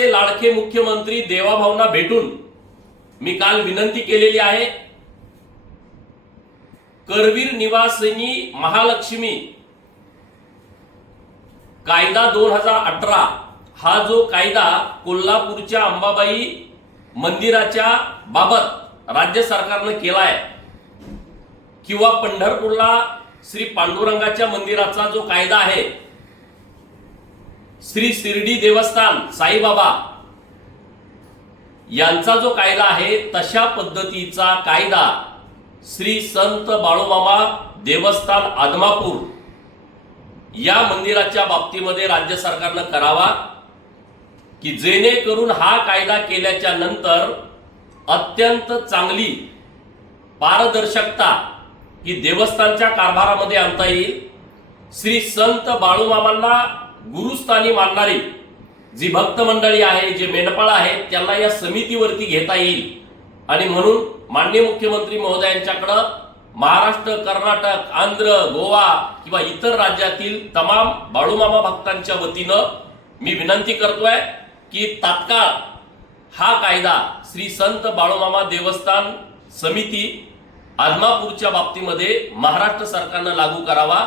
लाडके मुख्यमंत्री देवाभाऊंना भेटून मी काल विनंती केलेली आहे। करवीर निवासिनी महालक्ष्मी कायदा 2018 हा जो कायदा कोल्हापूरच्या अंबाबाई मंदिराच्या बाबत राज्य सरकारने केलाय किंवा पंढरपूरला श्री पांडुरंगाच्या मंदिराचा जो कायदा आहे, श्री शिर्डी देवस्थान साईबाबा यांचा जो कायदा आहे, तशा पद्धतीचा कायदा श्री संत बाळूमामा देवस्थान आदमापूर या मंदिराच्या बाबतीमध्ये राज्य सरकारने करावा की जेणेकरून हा कायदा केल्याच्या नंतर अत्यंत चांगली पारदर्शकता ही देवस्थानच्या कारभारामध्ये आणता येईल। श्री संत बाळूमामांना गुरुस्थानी मानणारी जी भक्त मंडळी आहे, जे मेंढपाळ आहेत, त्यांना या समितीवरती घेता येईल। आणि म्हणून माननीय मुख्यमंत्री महोदयांच्याकडे महाराष्ट्र, कर्नाटक, आंध्र, गोवा किंवा इतर राज्यातील तमाम बाळूमामा भक्तांच्या वतीनं मी विनंती करतोय की तात्काळ हा कायदा श्री संत बाळूमामा देवस्थान समिती आदमापूरच्या बाबतीमध्ये महाराष्ट्र सरकारने लागू करावा।